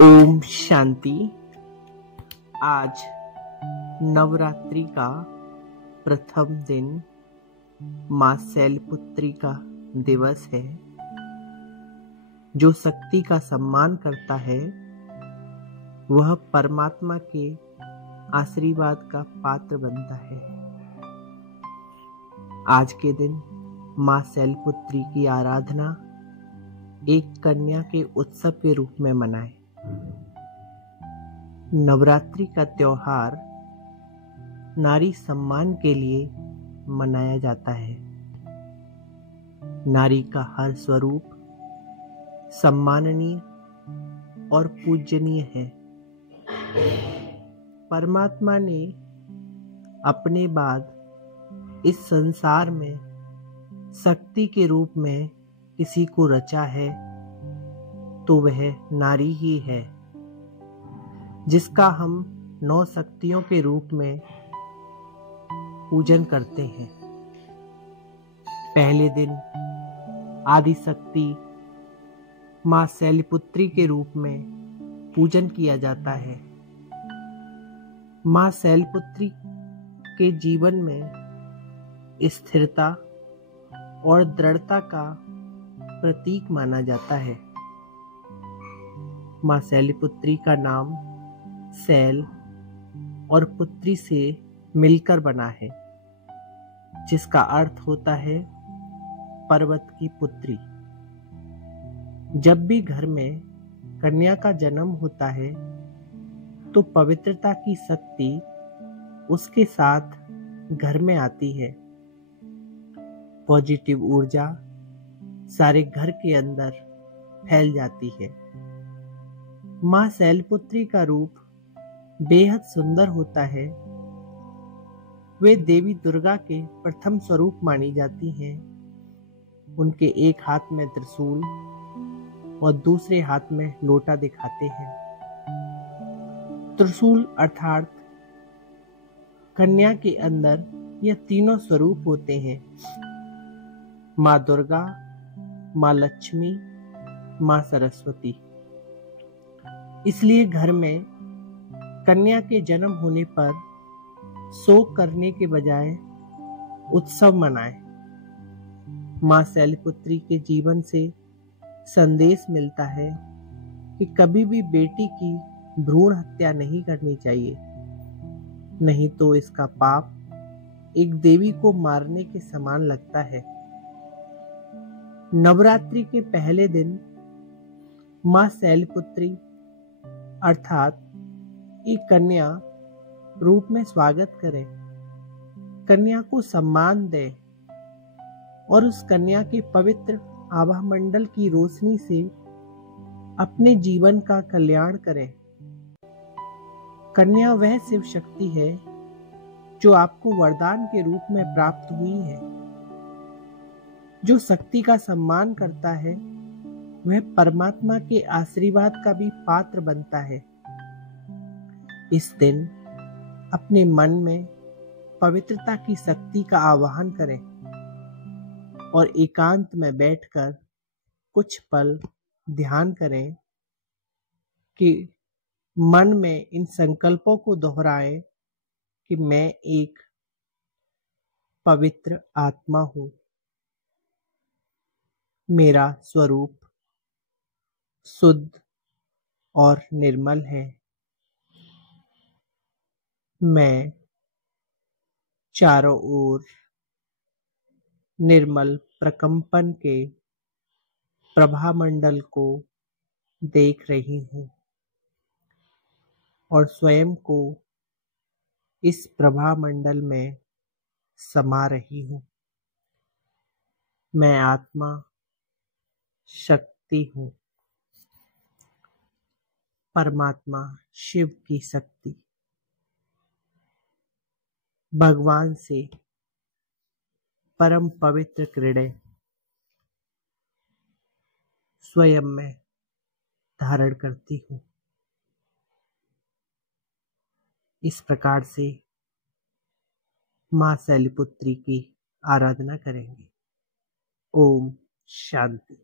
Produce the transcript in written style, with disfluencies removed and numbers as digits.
ओम शांति। आज नवरात्रि का प्रथम दिन मां शैलपुत्री का दिवस है। जो शक्ति का सम्मान करता है वह परमात्मा के आशीर्वाद का पात्र बनता है। आज के दिन मां शैलपुत्री की आराधना एक कन्या के उत्सव के रूप में मनाएं। नवरात्रि का त्योहार नारी सम्मान के लिए मनाया जाता है। नारी का हर स्वरूप सम्माननीय और पूजनीय है। परमात्मा ने अपने बाद इस संसार में शक्ति के रूप में किसी को रचा है तो वह नारी ही है, जिसका हम 9 शक्तियों के रूप में पूजन करते हैं। पहले दिन आदि शक्ति मां शैलपुत्री के रूप में पूजन किया जाता है। मां शैलपुत्री के जीवन में स्थिरता और दृढ़ता का प्रतीक माना जाता है। मां शैलपुत्री का नाम शैल और पुत्री से मिलकर बना है, जिसका अर्थ होता है पर्वत की पुत्री। जब भी घर में कन्या का जन्म होता है तो पवित्रता की शक्ति उसके साथ घर में आती है। पॉजिटिव ऊर्जा सारे घर के अंदर फैल जाती है। मां शैलपुत्री का रूप बेहद सुंदर होता है। वे देवी दुर्गा के प्रथम स्वरूप मानी जाती हैं। उनके एक हाथ में त्रिशूल और दूसरे हाथ में लोटा दिखाते हैं। त्रिशूल अर्थात कन्या के अंदर यह तीनों स्वरूप होते हैं: मां दुर्गा, मां लक्ष्मी, मां सरस्वती। इसलिए घर में कन्या के जन्म होने पर शोक करने के बजाय उत्सव मनाएं। मां शैलपुत्री के जीवन से संदेश मिलता है कि कभी भी बेटी की भ्रूण हत्या नहीं करनी चाहिए, नहीं तो इसका पाप एक देवी को मारने के समान लगता है। नवरात्रि के पहले दिन मां शैलपुत्री अर्थात एक कन्या रूप में स्वागत करें। कन्या को सम्मान दें और उस कन्या के पवित्र आभा मंडल की रोशनी से अपने जीवन का कल्याण करें। कन्या वह शिव शक्ति है जो आपको वरदान के रूप में प्राप्त हुई है। जो शक्ति का सम्मान करता है वह परमात्मा के आशीर्वाद का भी पात्र बनता है। इस दिन अपने मन में पवित्रता की शक्ति का आवाहन करें और एकांत में बैठकर कुछ पल ध्यान करें कि मन में इन संकल्पों को दोहराएं कि मैं एक पवित्र आत्मा हूं। मेरा स्वरूप शुद्ध और निर्मल है। मैं चारों ओर निर्मल प्रकंपन के प्रभामंडल को देख रही हूं और स्वयं को इस प्रभामंडल में समा रही हूं। मैं आत्मा शक्ति हूं। परमात्मा शिव की शक्ति भगवान से परम पवित्र किरणें स्वयं में धारण करती हूं। इस प्रकार से मां शैलपुत्री की आराधना करेंगे। ओम शांति।